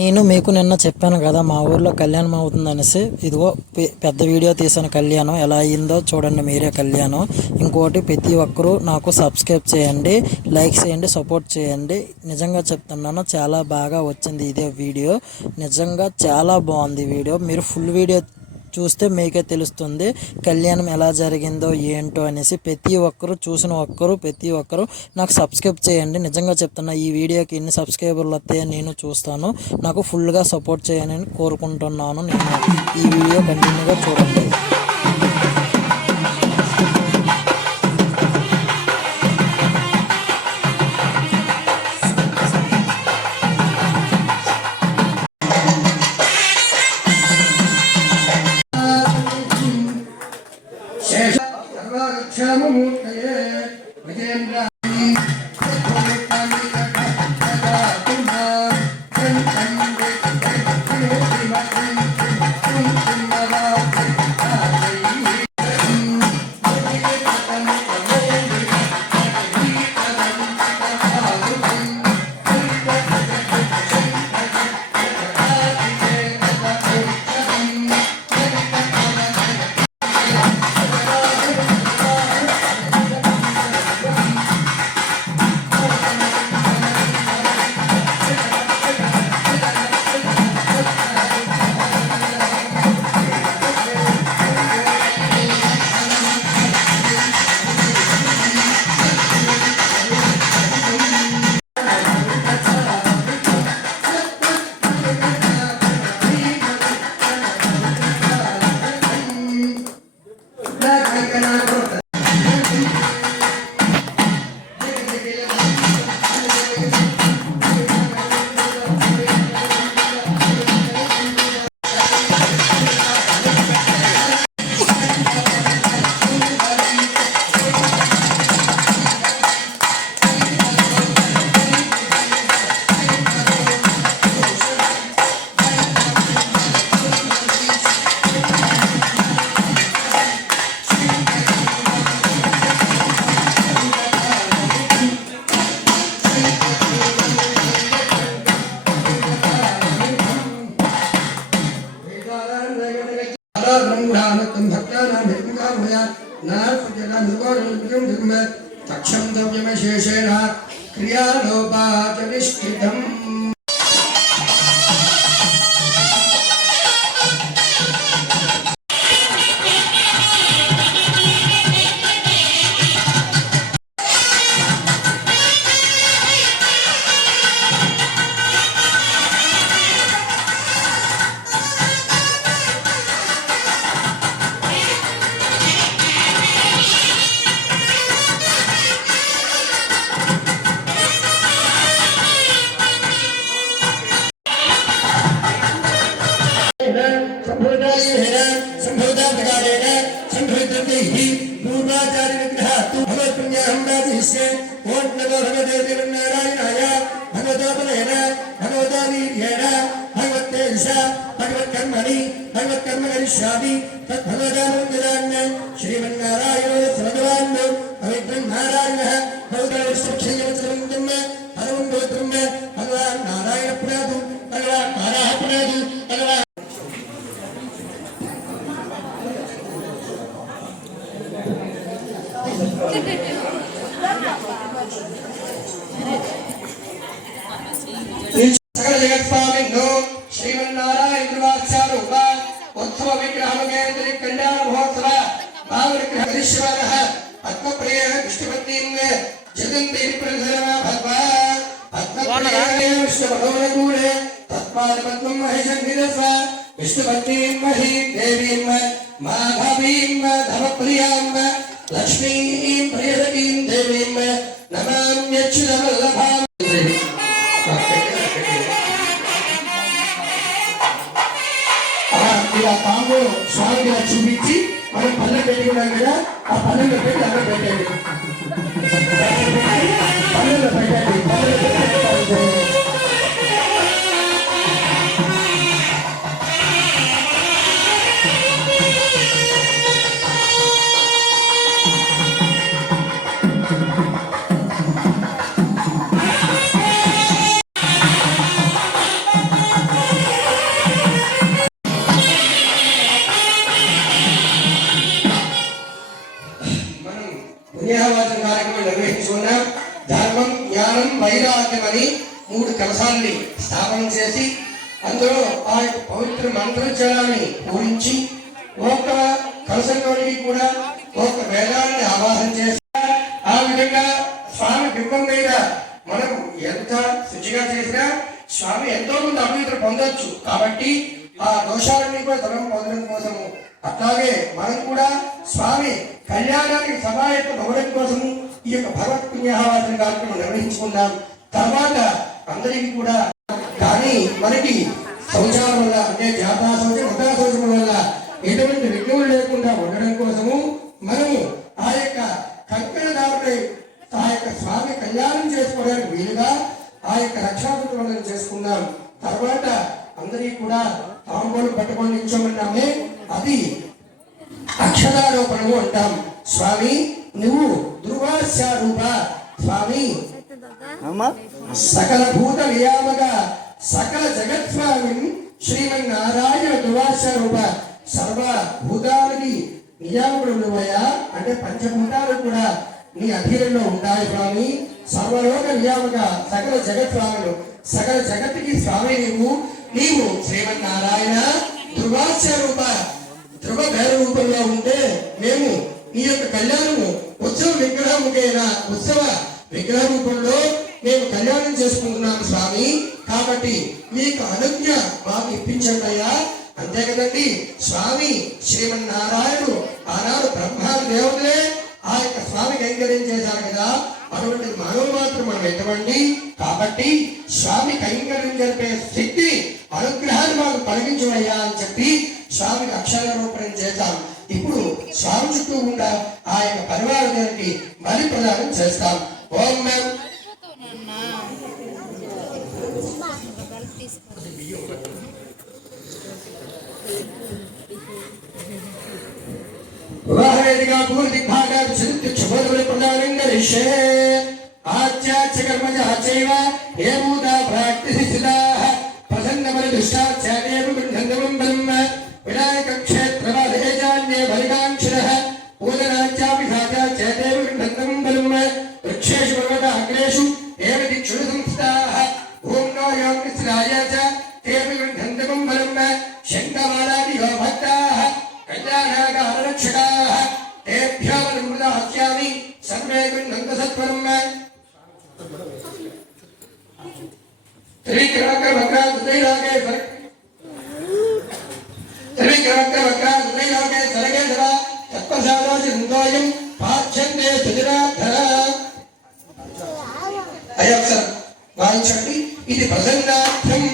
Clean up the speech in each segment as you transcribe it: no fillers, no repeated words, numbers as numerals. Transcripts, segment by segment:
నేను మీకు నిన్న చెప్పాను కదా మా ఊర్లో కళ్యాణం అవుతుంది అనేసి. ఇదిగో పెద్ద వీడియో తీసాను కళ్యాణం ఎలా అయ్యిందో చూడండి మీరే కళ్యాణం. ఇంకోటి ప్రతి ఒక్కరూ నాకు సబ్స్క్రైబ్ చేయండి, లైక్ చేయండి, సపోర్ట్ చేయండి. నిజంగా చెప్తున్నాను చాలా బాగా వచ్చింది ఇదే వీడియో. నిజంగా చాలా బాగుంది వీడియో. మీరు ఫుల్ వీడియో చూస్తే మీకే తెలుస్తుంది కళ్యాణం ఎలా జరిగిందో ఏంటో అనేసి. ప్రతి ఒక్కరు చూసిన ప్రతి ఒక్కరు నాకు సబ్స్క్రైబ్ చేయండి. నిజంగా చెప్తున్నా ఈ వీడియోకి ఎన్ని సబ్స్క్రైబర్లు వస్తాయో నేను చూస్తాను. నాకు ఫుల్గా సపోర్ట్ చేయాలని కోరుకుంటున్నాను. నేను ఈ వీడియో కంటిన్యూగా చూడండి. तक्षन्तव्यमशेषेण क्रियालोपाचनिष्ठितम् विष्णुपत्नीं महीं देवीं माधवीं धर्मप्रियां लक्ष्मीं प्रियसखीं देवीं नमाम्यच्युतवल्लभां ఇలా తాము స్వామిగా చూపించి మనం పల్లె పెట్టుకున్నాం కదా ఆ పల్లెలో పెట్టి అక్కడ పెట్టండి పల్లెలో పెట్టండి కలశాన్ని స్థాపన చేసి అందులో ఆ యొక్క పవిత్ర మంత్రోచ్చారాన్ని పూరించి ఒక కలశంలోనికి కూడా ఒక వేదాన్ని ఆవాహన చేసి ఆ విధంగా స్వామి బింబం మీద మనం ఎంత శుచిగా చేసినా స్వామి ఎంతో మంది అభివృద్ధి పొందొచ్చు. కాబట్టి ఆ దోషాలన్నీ కూడా తరం పొందడం కోసము అట్లాగే మనం కూడా స్వామి కళ్యాణానికి సమాయత్తం అవ్వడం కోసము ఈ యొక్క భగవత్ పుణ్యాహవాచన కార్యక్రమం నిర్వహించుకుందాం. తర్వాత అందరికీ కూడా కానీ మనకి శౌచాల వల్ల అంటే జాతా శౌచం మతా శౌచం వల్ల ఎటువంటి విఘ్నములు లేకుండా ఉండడం కోసము మనము ఆ యొక్క కంకణదారుడై ఆ యొక్క స్వామి కళ్యాణం చేసుకోవడానికి వీలుగా ఆ యొక్క రక్షాబంధనం చేసుకుందాం. తర్వాత అందరికీ కూడా తాంబూలం పట్టుకొని నిల్చోమన్నామే, అది అక్షరారోపణము అంటాం. స్వామి నువ్వు ధ్రువాస్యారూప స్వామి సకల భూత నియామక సకల జగత్స్వామి శ్రీమన్నారాయణ ధ్రువాస్యారూప సర్వ భూతానికి నియామకుడు నువ్వయ్యా, అంటే పంచభూతాలు కూడా నీ అధీనంలో ఉంటాయి స్వామి. సర్వలోక నియామక సకల జగత్స్వాములు సకల జగత్తుకి స్వామి నీవు శ్రీమన్నారాయణ ధ్రువాస్యారూప ధ్రువ వేర రూపంలో ఉంటే మేము ఈ యొక్క కళ్యాణము ఉత్సవ విగ్రహముకైన ఉత్సవ విగ్రహ రూపంలో మేము కళ్యాణం చేసుకుంటున్నాము స్వామి. కాబట్టి మీకు అనుజ్ఞ మాకు ఇప్పించండి అయ్యా. అంతే కదండి స్వామి శ్రీమన్నారాయణుడు ఆనాడు బ్రహ్మాది దేవతలే ఆ యొక్క స్వామి కైంకర్యం చేశారు కదా, అటువంటి మానవులు మాత్రం మనం ఎటువంటి. కాబట్టి స్వామి కైంకర్యం జరిపే శక్తి అనుగ్రహాన్ని మాకు కలిగించవయ్యా అని చెప్పి స్వామికి అక్షరారోపణం చేశాం. ఇప్పుడు స్వామి చుట్టూ కూడా ఆ యొక్క పరివారానికి బలి ప్రదానం చేస్తాం. ఓం వాహవేదిగా పూర్తి భాగాలు చరిత్ర క్షుభోదములు ప్రదానం గరిష్యే ఆచార్య కర్మజ ఆచైవ ఏ భూత ప్రాక్తిసిద్ధాః ప్రసన్నబలి దుష్టాచార్యేవ గృహంగమం బలం వినాయక క్షేత్రవాదేజాన్యే బలికాంక్షరః పూజనాచాపి సాచాచేదేవ గృహంగమం బలం వృక్షేషు పర్వత అగ్రేషు ఏవ దిక్షుడు సంస్థాః ఓం నో యోగస్రాయ చ తేవ గృహంగమం బలం శంఖమాలాది యో భక్తాః కళ్యాణాకారరక్షకాః తేభ్యో నమృదాస్యామి సర్వే గృహంగ సత్వరం త్రివిక్రమక వక్రాదుదైరాగే సరగే సదా తత్పశాలోచందోయం పాఠ్యంతే సుజనాధర. అయ్యొకసారి వాయించండి. ఇది ప్రసన్నార్థం.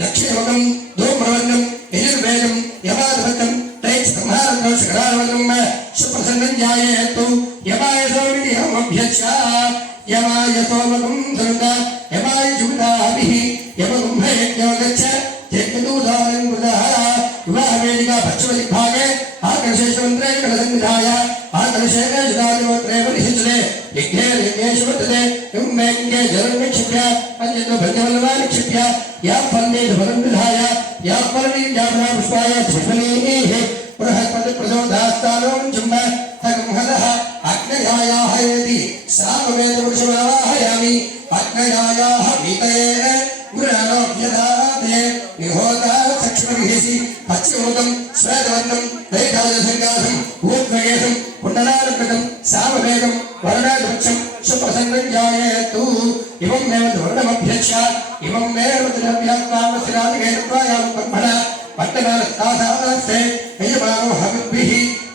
దక్షిణం ధూమ్రవర్ణం యజుర్వేదం యమాధిపతం సుప్రసన్నం జాయేతు యమాయ సౌమితి హమభ్యక్ష యమాయ సోమకం ధనుత యమాయ జుగుదాభిః యమగుంభయజ్ఞోగచ్చ జగదూదానం కృతః विवाहवेदिका पश्चिमदिग्भागे आकर्षेश्वरन्त्रे कलसन्निधाय आकर्षेण जुदादिवत्रे परिहिञ्चते यज्ञे यज्ञेषु वर्तते युम्मेङ्गे जलं निक्षिप्य अन्यतो भद्रवल्लभा निक्षिप्य या फल्ले फलं विधाय या फलनीयाभ्रा पुष्पाय धृष्मणीः बृहत्पतिप्रचोदास्तानो जुम्ब हगंहदः अग्नयायाः यदि सामवेदपुरुषमावाहयामि अग्नयायाः वीतये गुणानोऽभ्यदाते निहोता सक्ष्मविहेसि पच्यमूतं श्वेतवर्णं दैकालसङ्गासम् ऊर्ध्वगेशं पुण्डरालकृतं सामवेदं वर्णाद्वक्षं सुप्रसन्नं जायेतु इममेव वर्णमभ्यक्ष्य इममेव द्रव्यात्मावसरादिगेन्द्रायां ब्रह्मणा पट्टनास्तासादास्ते यजमानो हविर्भिः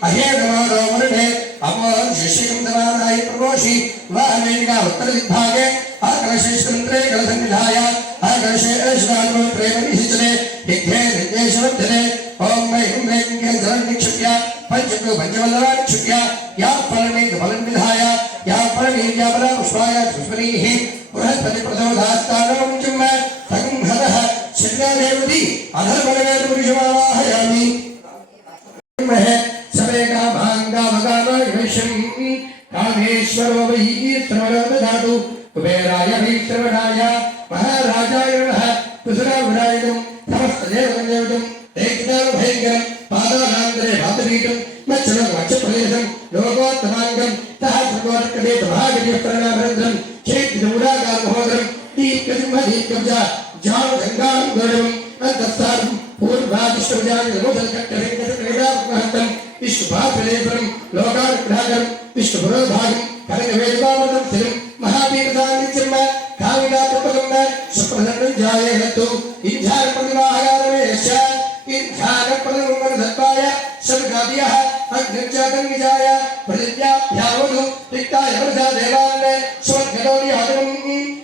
अहेगमानो वरुणे अपोर्शिष्यं दवानाय प्रमोषि वाहवेदिका उत्तरदिग्भागे आकर्षेश्वरन्त्रे कलसन्निधाय आकर्षेश्वरात्मत्रे परिहिञ्चते यज्ञे यज्ञेश्वरन्ते ॐ वै हुं जलं निक्षिप्य पंचको पंचवल्लभा निक्षिप्य या फलं विधाय या फलनीयाभ्रा पुष्पाय धृष्मणीः बृहत्पतिप्रचोदास्तानो जुम्ब हगंहदः शल्यादेवती अधर्मणवेदपुरुषमावाहयामि सवे कामाङ्गामकामविषं कामेश्वरो वै श्रवणो ददातु कुबेराय वै श्रवणाय महाराजाय नमः कुसुरावरायणं समस्तदेवदेवतं देवताभयङ्करं पादानान्तरे भातपीठं मच्छलं वक्षप्रदेशं लोकोत्तमाङ्गं सहस्रकोटकदेतभागीयप्रणाभरन्द्रं चेत्तिदूराकारमहोदरं दीप्तसिंहदीप्तं च जानुगङ्गां गौरवम् अन्तःस्थानं पूर्वादिष्टविजानिर्मोचनकट्टवेङ्कटक्रीडात्महस्तं विष्णुभाप्रदेशं लोकानुग्रहकरं विष्णुपुरोभागं कनकवेदवामनं स्थिरं महावीरदानित्यं काविदातृपगं सुप्रसन्नं जायेतु इञ्झानप्रतिमाहयारमेश्च इञ्झानप्रतिमनसत्त्वाय शब्दादयः अग्निर्जातङ्गिजाय प्रतिज्ञाभ्यावधु रिक्ताय वरसा देवान् स्वर्गदौर्यादनं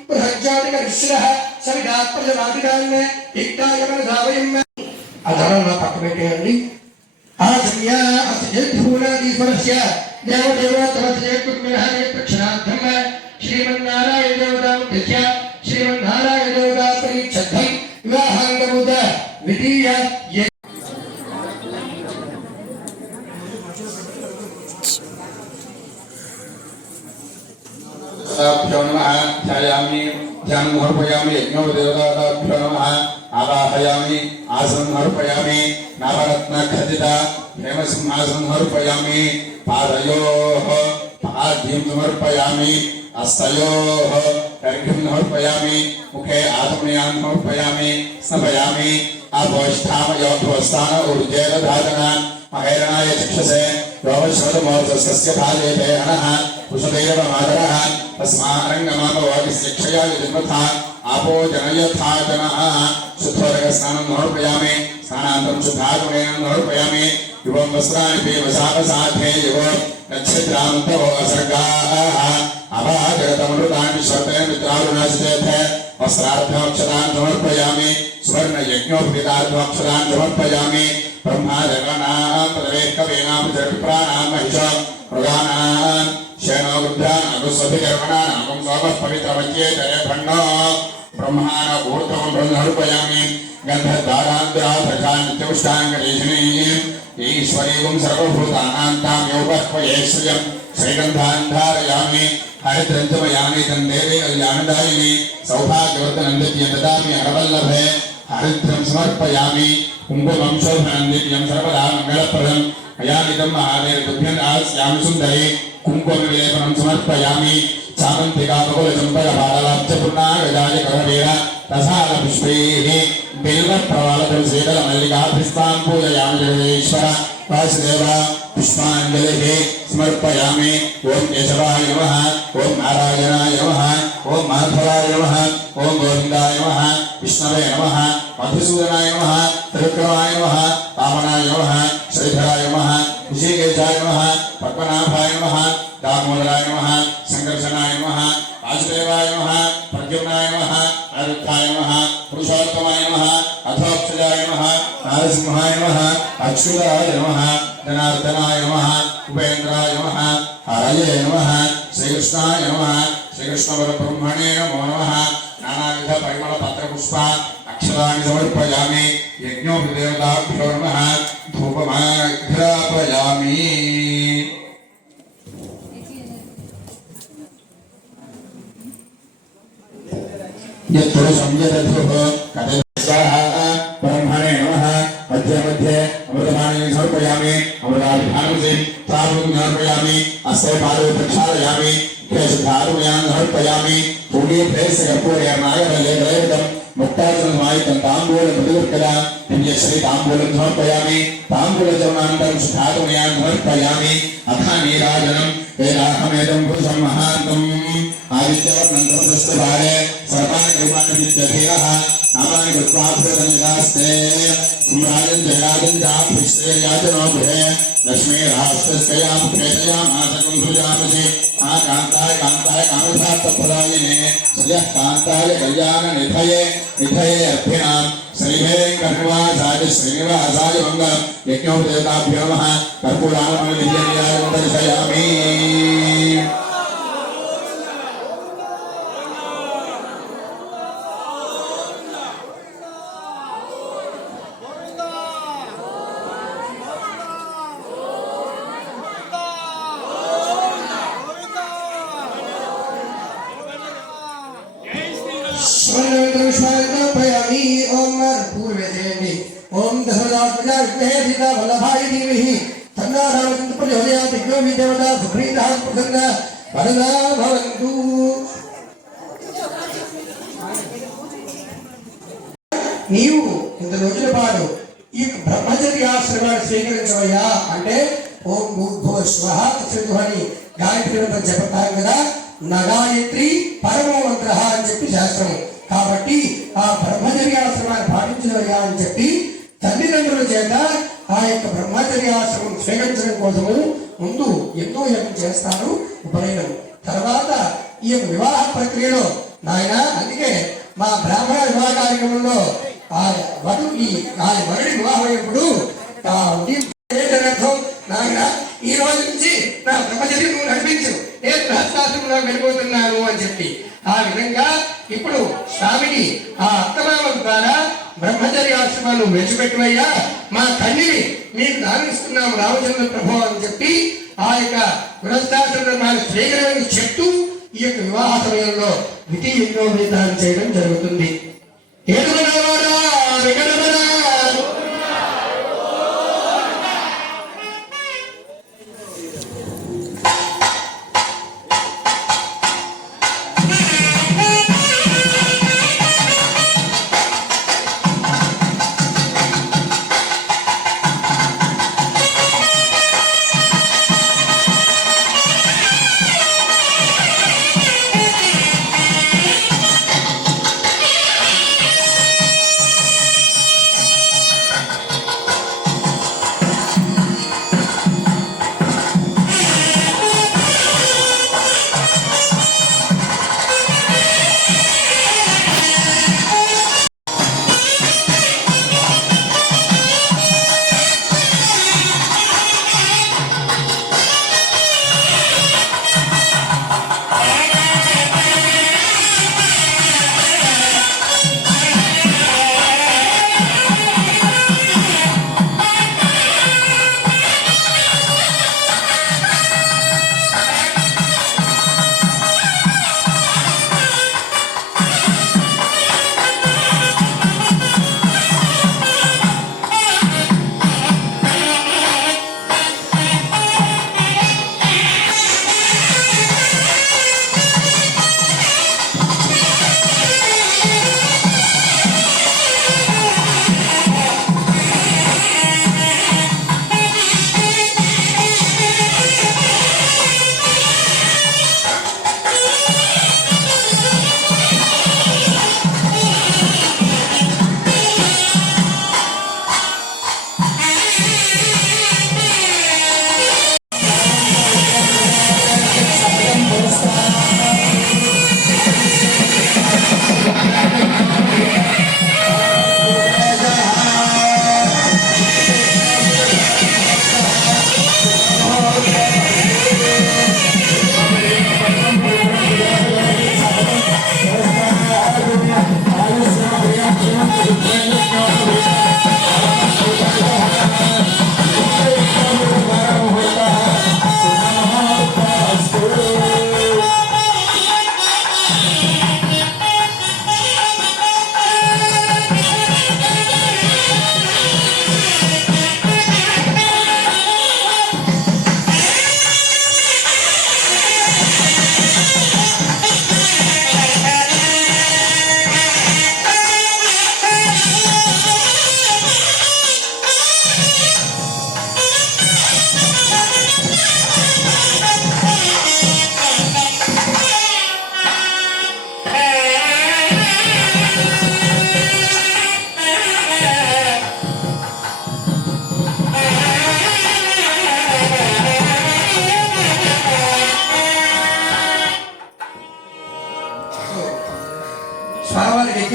बृहज्जातिकविश्रः सविदात्प्रजनादिकान् रिक्ताय वरसा वयम् अधरं पक्कबेट्टेयंడి आचर्य अस्येभूनादीश्वरस्य देवदेवतमस्येत्पुण्यहरे प्रक्षणार्थं श्रीमन्नारायण देवतामुद्दिश्य श्रीमन्नारायण देवता परीक्षद्धं विवाहाङ्गमुद विधीय भ्यो नमः ध्यायामि ध्यानं समर्पयामि यज्ञोपदेवताभ्यो नमः आवाहयामि आसनं समर्पयामि नवरत्नखचित हेमसिंहासनं समर्पयामि पादयोः पाद्यं समर्पयामि हस्तयोः अर्घ्यं समर्पयामि मुखे आत्मयान् समर्पयामि स्नपयामि अपोष्ठामयोध्वस्थान ऊर्जेरधातना महेरणाय चक्षसे रोमश्रवतमोर्धस्य भाजेते अनः पुषदेव मातरः तस्मारङ्गमापवादिस्य क्षया विजन्मथा आपो जनयथा जनः शुद्धोदकस्नानं समर्पयामि स्नानान्तरं शुद्धागुणेन समर्पयामि युवं वस्त्राणि पीवसावसाध्ये युवो नक्षत्रान्तवो असर्गाः अभागतमृतानि श्रद्धेन मित्रारुणाश्चेथे वस्त्रार्थमक्षतान् समर्पयामि सुवर्णयज्ञोपवीतार्थमक्षतान् समर्पयामि ब्रह्मादगणानां प्रवेकवेनां जगत्प्राणां महिषा मृगानां शेनो बुद्धानां अनुस्वभिकर्मणानां सोमः पवित्रमच्येतरे भण्णो ब्रह्माण ऊर्ध्वं ब्रह्मर्पयामि गन्धद्वारान्ध्राधकान् नित्यपुष्टाङ्गलेशनीम् ईश्वरीगुं सर्वभूतानां तां योगह्वये श्रियं श्रीगन्धान् धारयामि हरिद्रञ्चमयामि तन्देवे कल्याणदायिनि सौभाग्यवर्धनं दिव्यं ददामि अरवल्लभे हरिद्रं समर्पयामि कुङ्कुमं शोभनं दिव्यं सर्वदा मङ्गलप्रदं मयामिदं महादेवतुभ्यं आस्यामि सुन्दरे कुङ्कुमविलेपनं समर्पयामि चामन्तिका बकुलचम्पकपाटलाब्जपूर्णागजाय करवीर रसालपुष्पैः बिल्वप्रवालतुलसीदलमल्लिकाभिस्तां पूजयामि जगदीश्वर वासुदेव पुष्पाञ्जलिः समर्पयामि ओं केशवाय नमः ओं नारायणाय नमः ओं माधवाय नमः ओं गोविन्दाय नमः विष्णवे नमः मधुसूदनाय नमः त्रिविक्रमाय नमः वामनाय नमः श्रीधराय नमः ऋषिकेशाय नमः पद्मनाभाय नमः दामोदराय नमः संकर्षणाय नमः वासुदेवाय नमः प्रद्युम्नाय नमः अनिरुद्धाय नमः पुरुषोत्तमाय नमः अथोक्षजाय नमः नारसिंहाय नमः अच्युताय नमः जनार्दनाय नमः उपेन्द्राय नमः हरये नमः श्रीकृष्णाय नमः श्रीकृष्णपरब्रह्मणे नमो नमः नानाविध परिमल पत्र पुष्प अक्षराणि समर्पयामि यज्ञोपदेवताभ्यो नमः धूपमाघ्रापयामि यत्पुरुषं यदधुः कथं स्वाहा ब्रह्मणे नमः मध्ये मध्ये अमृतपाणिं समर्पयामि अमृताभिधानमसि तावुं समर्पयामि अस्य पादौ प्रक्षालयामि केशधारुण्यां समर्पयामि पूर्णे प्रेस्य कर्पूरे नागरलेखलेखितं मुक्ताचलमायितं ताम्बूलं प्रतिवर्कदा दिव्यश्री ताम्बूलं समर्पयामि ताम्बूलचरणानन्तरं सुधारुण्यां समर्पयामि अथ नीराजनं वेदाहमेदं पुरुषं महान्तम् आदित्यवर्णन्तमस्तभारे सर्वाणि रूपाणि विद्यधीरः नामानि कृत्वा भूतनिदास्ते सम्राजं जयाजं जापृष्टे याजनो गृहे लक्ष्मीराष्ट्रस्कयां प्रेतयामासकं सुजामसि कान्ताय कान्ताय कामधात्तप्रदायिने श्रियः कान्ताय कल्याणनिधये निधये अर्थिनां श्रीवेङ्कटनिवासाय श्रीनिवासाय मङ्गलं यज्ञोपदेवताभ्यो नमः कर्पूराणमणिविद्याय दर्शयामि स्वर्णविदुष्मापयामि ओम पूर्वदेवी ओम दशरथात्मजा विद्महे सीता वल्लभाय धीमहि तन्नो रामचन्द्र प्रचोदयात् विघ्नो विदेवता सुप्रीतः प्रसन्ना वरदा भवन्तु। నీవు ఇంత రోజుల పాటు ఈ బ్రహ్మచర్యాశ్రమాన్ని స్వీకరించవయ్యా అంటే ఓం భూర్భువః స్వః తత్సవితుర్వరేణ్యం అని గాయత్రి మంత్రం చెప్తారు కదా. నగాయత్రి పరమో మంత్ర అని చెప్పి శాస్త్రం. కాబట్టి ఆ బ్రహ్మచర్యాశ్రమాన్ని పాటించవయ్యా అని చెప్పి తల్లిదండ్రుల చేత ఆ యొక్క బ్రహ్మచర్యాశ్రమం స్వీకరించడం కోసము ముందు ఎన్నో యజ్ఞం చేస్తారు ఉపనయనం. తర్వాత ఈ యొక్క వివాహ ప్రక్రియలో నాయన అందుకే మా బ్రాహ్మణ వివాహ కార్యక్రమంలో ఆ వధువుకి ఆ వరుడి వివాహం అయ్యేప్పుడు ఏంటనర్థం నాయన ఈ రోజు నుంచి నా బ్రహ్మచర్యం నువ్వు నడిపించు నేను గృహస్థాశ్రమంలో వెళ్ళిపోతున్నాను అని చెప్పి ఆ విధంగా ఇప్పుడు స్వామికి ఆ అత్తమామల ద్వారా బ్రహ్మచర్యాశ్రమాన్ని విడిచిపెట్టువయ్యా మా తల్లిని మీకు దానిస్తున్నాము రామచంద్ర ప్రభు అని చెప్పి ఆ యొక్క గృహస్థాశ్రమాన్ని స్వీకరణ చెప్తూ ఈ యొక్క వివాహ సమయంలో విధి యజ్ఞోపేతాలు చేయడం జరుగుతుంది.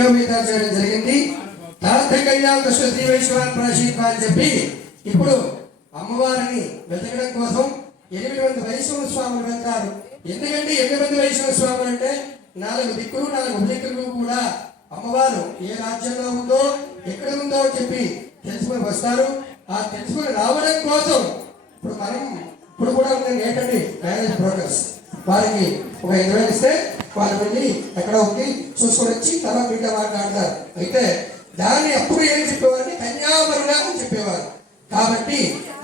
యజ్ఞోపేతాలు చేయడం జరిగింది. తాత కళ్యాణ దృష్టి శ్రీ వైష్ణవాన్ని ప్రాశీత్వ అని చెప్పి ఇప్పుడు అమ్మవారిని వెతకడం కోసం 8 మంది వైష్ణవ స్వాములు వెళ్తారు. ఎందుకంటే 8 మంది వైష్ణవ స్వాములు అంటే 4 దిక్కులు 4 ఉపదిక్కులు కూడా అమ్మవారు ఏ రాజ్యంలో ఉందో ఎక్కడ ఉందో చెప్పి తెలుసుకొని వస్తారు. ఆ తెలుసుకొని రావడం కోసం ఇప్పుడు కూడా ఉందండి ఏంటండి మ్యారేజ్ బ్రోకర్స్ వారికి ఒక 5,000 ఇస్తే వాళ్ళు వెళ్ళి ఎక్కడ ఉంది చూసుకొని వచ్చి తర్వాత మీతో మాట్లాడతారు. అయితే దాన్ని అప్పుడు ఏం చెప్పేవారిని కన్యావరుణ అని చెప్పేవారు. కాబట్టి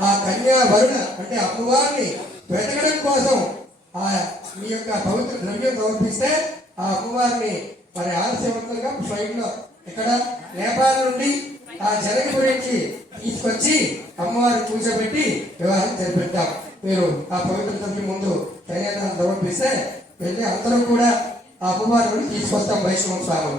ఆ కన్యావరుణ అంటే అమ్మవారిని వెతకడం కోసం ఆ మీ యొక్క పవిత్ర ద్రవ్యం సమర్పిస్తే ఆ అమ్మవారిని మరి ఆలస్యవంతంగా ఫ్లైట్ లో ఇక్కడ నేపాల్ నుండి ఆ జనక గురించి తీసుకొచ్చి అమ్మవారిని కూర్చోబెట్టి వివాహం జరిపెట్టాం. మీరు ఆ పవిత్ర ద్రవ్యం ముందు కన్యాదానం సమర్పిస్తే వెళ్ళి అందరూ కూడా ఆ అమ్మవారిని తీసుకొస్తాం. వైష్ణవ స్వాములు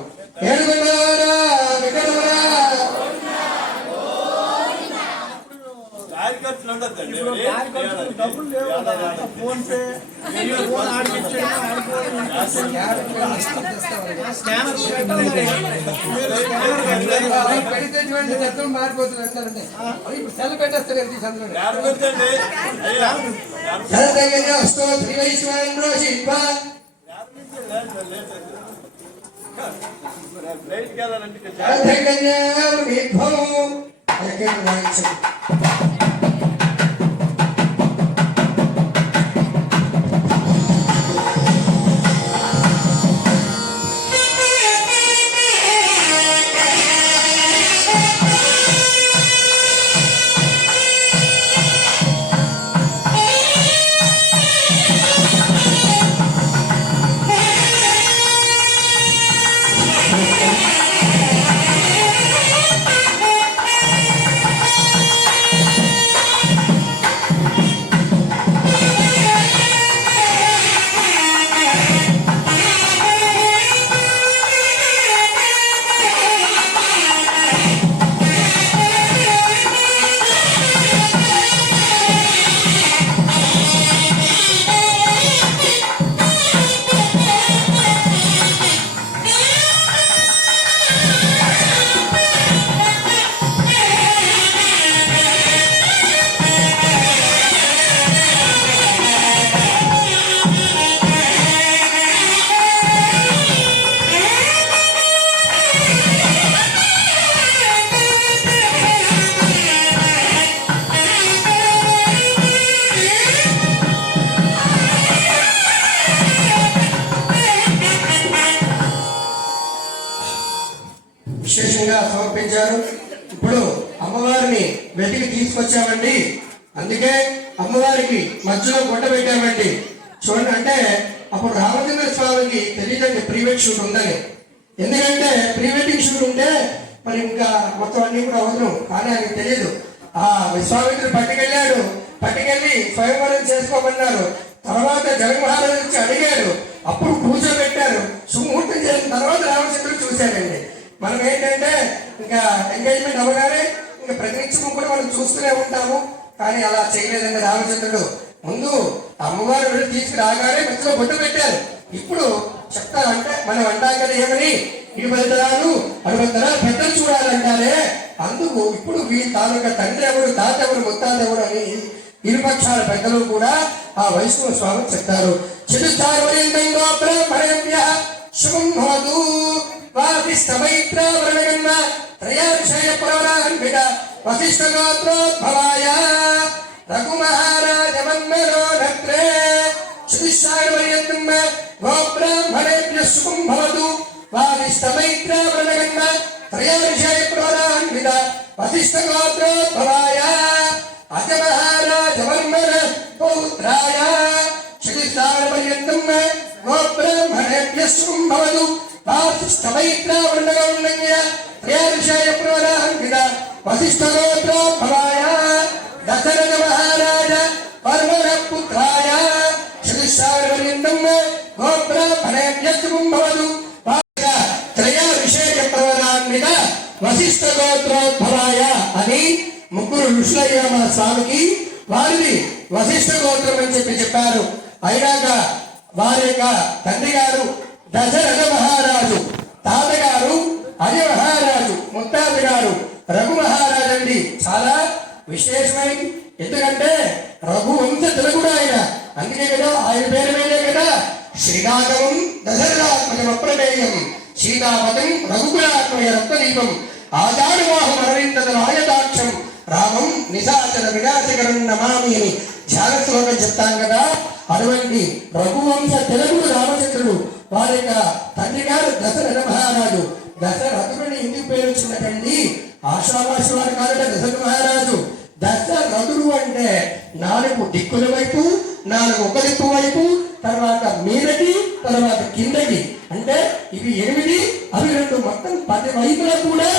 మారిపోతుంది. ఇప్పుడు సెల్ పెట్టేస్తారు విశేషంగా సమర్పించారు. ఇప్పుడు అమ్మవారిని వెతికి తీసుకొచ్చామండి. అందుకే అమ్మవారికి మధ్యలో గుడ్డ పెట్టామండి. చూడండి, అంటే అప్పుడు రామచంద్ర స్వామికి తెలియదండి ప్రీ వెడ్డింగ్ షూట్ ఉందని. ఎందుకంటే ప్రీ వెడ్డింగ్ షూట్ ఉంటే మరి ఇంకా మొత్తం అన్ని కూడా అవసరం, కానీ ఆయనకు తెలియదు. ఆ విశ్వామిత్రుడు పట్టుకెళ్ళి స్వయంవరం చేసుకోమన్నారు. తర్వాత జగన్మోహన్ వచ్చి అడిగాడు, అప్పుడు కూర్చోబెట్టారు. సుముహూర్తం చేసిన తర్వాత రామచంద్రుడు చూశాడండి. మనం ఏంటంటే ఇంకా ఎంగేజ్మెంట్ అవ్వగానే ఇంకా ప్రతినిత్యం కూడా మనం చూస్తూనే ఉంటాము, కానీ అలా చేయలేదండి రామచంద్రుడు. ముందు అమ్మవారు వెళ్ళి తీసుకురాగానే మధ్యలో బొట్టు పెట్టారు. ఇప్పుడు చెప్తారంటే మనం అంటాం కదా ఏమని, 20 తరాలు 60 తరాలు పెద్దలు చూడాలంటారే. అందుకు ఇప్పుడు వీళ్ళ తాలూకా తండ్రి ఎవరు, తాత ఎవరు, ముత్తాత ఎవరు అని ఇరుపక్షాల పెద్దలు కూడా ఆ వైష్ణవ స్వామి చెప్తారు. శుభం భవతు వాసిష్ఠమైత్ర వర్ణగన్న త్రయాక్షయ ప్రవరాన్విత వశిష్ఠ గోత్రోద్భవాయ రఘుమహారాజ మన్మనో నత్రే శ్రీశాయవర్యంతం గోబ్రాహ్మణేభ్యః శుభం భవతు వాసిష్ఠమైత్ర వర్ణగన్న త్రయాక్షయ ప్రవరాన్విత వశిష్ఠ గోత్రోద్భవాయ అజమహారాజ మన్మన పౌత్రాయ శ్రీశాయవర్యంతం గోబ్రాహ్మణేభ్యః శుభం భవతు వాసిష్ఠమైత్ర వర్ణగన్న త్రయాక్షయ ప్రవరాన్విత వశిష్ఠ గోత్రోద్భవాయ దశరథ మహారాజ వర్మణ పుత్రాయ శ్రీశాయవర్యంతం గోబ్రాహ్మణేభ్యః శుభం భవతు త్రయాభిషేక ప్రవరాన్విత వశిష్ఠ గోత్రోద్భవాయ అని ముగ్గురు ఋషులయ్య మన స్వామికి వారిని వశిష్ఠ గోత్రం అని చెప్పారు. అయినాక వారి యొక్క తండ్రి గారు దశరథ మహారాజు, తాతగారు అజయ మహారాజు ముత్తాత గారు రఘు మహారాజు అండి చాలా విశేషమైంది. ఎందుకంటే రఘు వంశ తెలుగుడు ఆయన, అందుకే కదా ఆయన పేరు మీదే కదా శ్రీరాఘవం దశరథాత్మజం అప్రమేయం సీతాపతిం రఘుకులాత్మయ రత్నదీపం ఆచారవాహం అరవిందత రాయదాక్షం రామం నిశాచర వినాశకరం నమామి అని ధ్యాన శ్లోకం చెప్తాం కదా. అటువంటి రఘువంశ తెలుగుడు రామచంద్రుడు వారి యొక్క తండ్రి గారు దశరథ మహారాజు. దశరథుడిని ఎందుకు పేరు వచ్చినట్టండి? ఆషామాషి వారు కాదట దశరథ మహారాజు. దశరథుడు అంటే 4 దిక్కుల వైపు, 4 ఒక దిక్కు వైపు, తర్వాత మీదకి, తర్వాత కిందకి, అంటే ఇవి 8 అవి 2 మొత్తం 10 వైపులా కూడా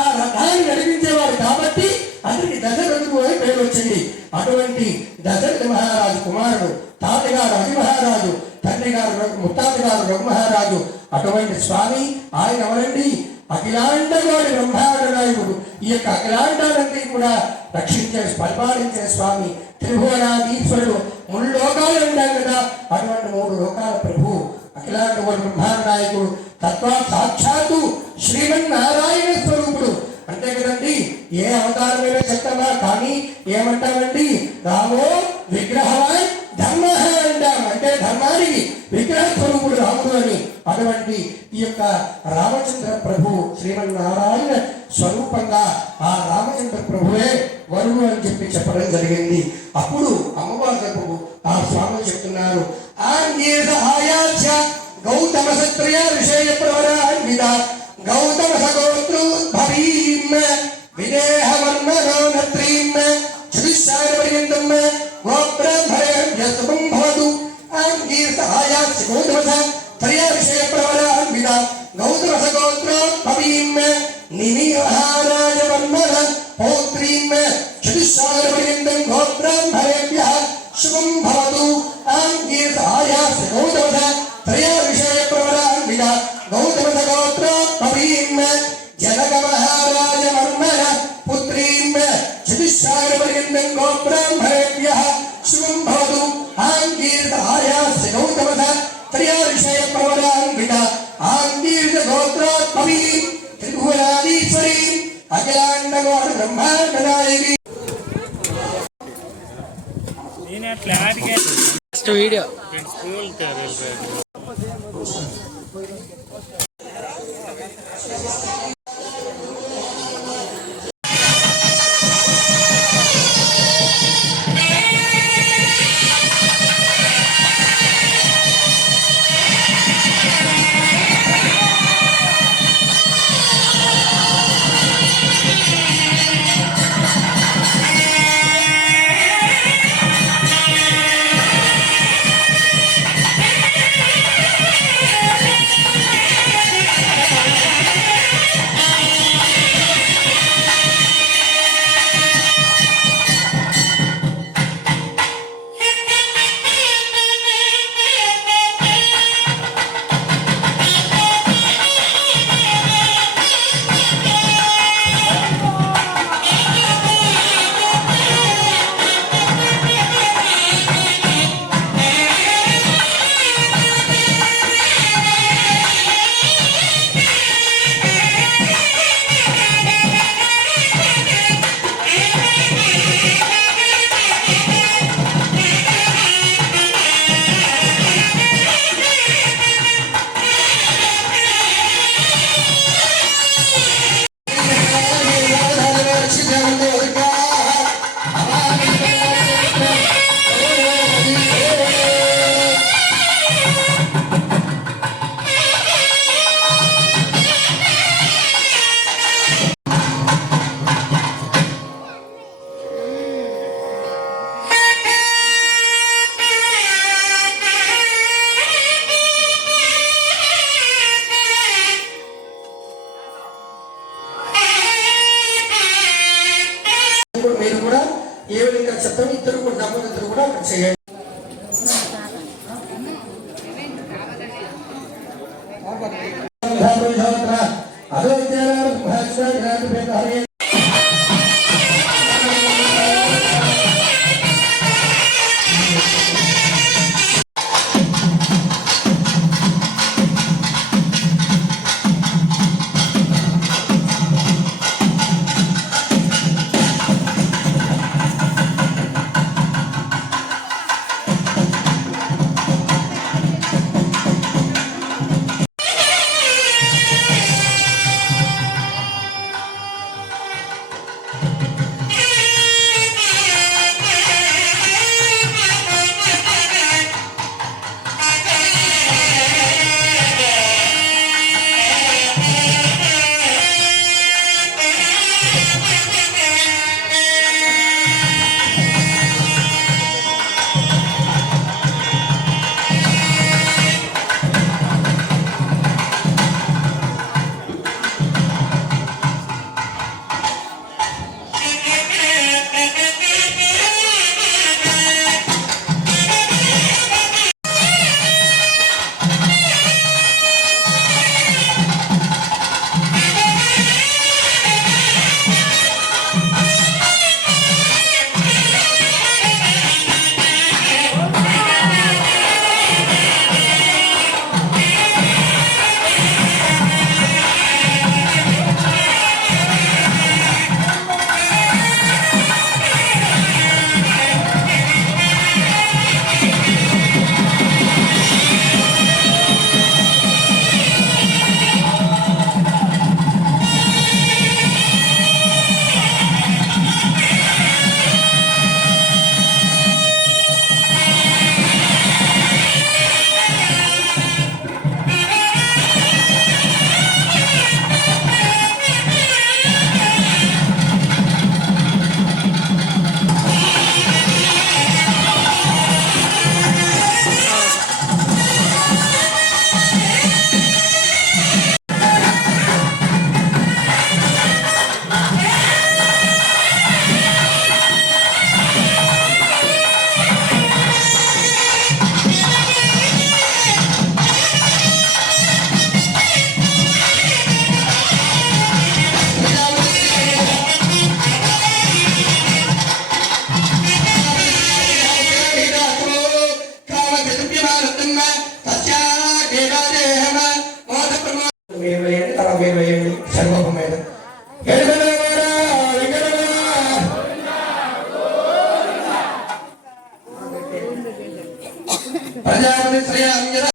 ఆ రథాన్ని నడిపించేవారు కాబట్టి అతనికి దశరథుడు అని పేరు వచ్చింది. అటువంటి దశరథ మహారాజు కుమారుడు తాతగారు అజి మహారాజు, తండ్రి గారు ముత్తాత గారు రఘు మహారాజు. అటువంటి స్వామి ఆయన ఎవరండి? అఖిలాండగోడి బ్రహ్మాండ నాయకుడు. ఈ యొక్క అఖిలాండాలన్నీ కూడా రక్షించే పరిపాలించే స్వామి త్రిభువనాధీశ్వరుడు. 3 లోకాలు ఉంటాయి కదా, అటువంటి 3 లోకాల ప్రభు అఖిలాండగోడి బ్రహ్మాండ నాయకుడు. తత్వ సాక్షాత్తు శ్రీమన్నారాయణ స్వరూపుడు. అంతే కదండి, ఏ అవతారమైనా చెప్తామా, కానీ ఏమంటామండి? రామో విగ్రహమై ధర్మ అంటాం, అంటే ధర్మానికి విగ్రహ స్వరూపుడు రాముడు అని. అటువంటి ఈ యొక్క రామచంద్ర ప్రభు శ్రీమన్నారాయణ స్వరూపంగా ఆ రామచంద్ర ప్రభువే వరుడు అని చెప్పడం జరిగింది. అప్పుడు అమ్మవారు ఆ స్వామి చెప్తున్నారు, గౌతమ సత్రియ విషయ ప్రవరాన్విత గౌతమ సగోత్రు భవీం విదేహ వర్ణనోనత్రీం చతుస్సారపర్యంతం గోబ్రహ్మణ్యస్తమం భవతు. ఆంగీర్ సహాయాస్య గౌతమ సత్రియ విషయ ప్రవరాన్విత గౌతమ సగోత్ర భవీం నిమిమహారాజ వర్ణన పౌత్రీం చతుస్సారపర్యంతం గోబ్రహ్మణ్యః శుభం భవతు. ఆంగీర్ సహాయాస్య గౌతమ సత్రియ విషయ ప్రవరాన్విత గౌతమ సగోత్ర భవీం జనక మహారాజ వర్మణ పుత్రీం చతుస్సాగరపర్యంతం గోబ్రాహ్మణేభ్యః శుభం భవతు. ఆంగీర్ఘాయాస్య గౌతమ సత్రియ విషయ ప్రవరాన్విత ఆంగీర్ఘ గోత్రాత్ భవీం త్రిభువనాధీశ్వరీం అఖిలాండగోడ బ్రహ్మాండ నాయకి. వీడియో మీరు కూడా ఏ విధంగా చెప్తాను, ఇద్దరు కూడా దంపతులు కూడా అక్కడ చేయండి. అదో ప్రజాపతి శ్రేయాం యదా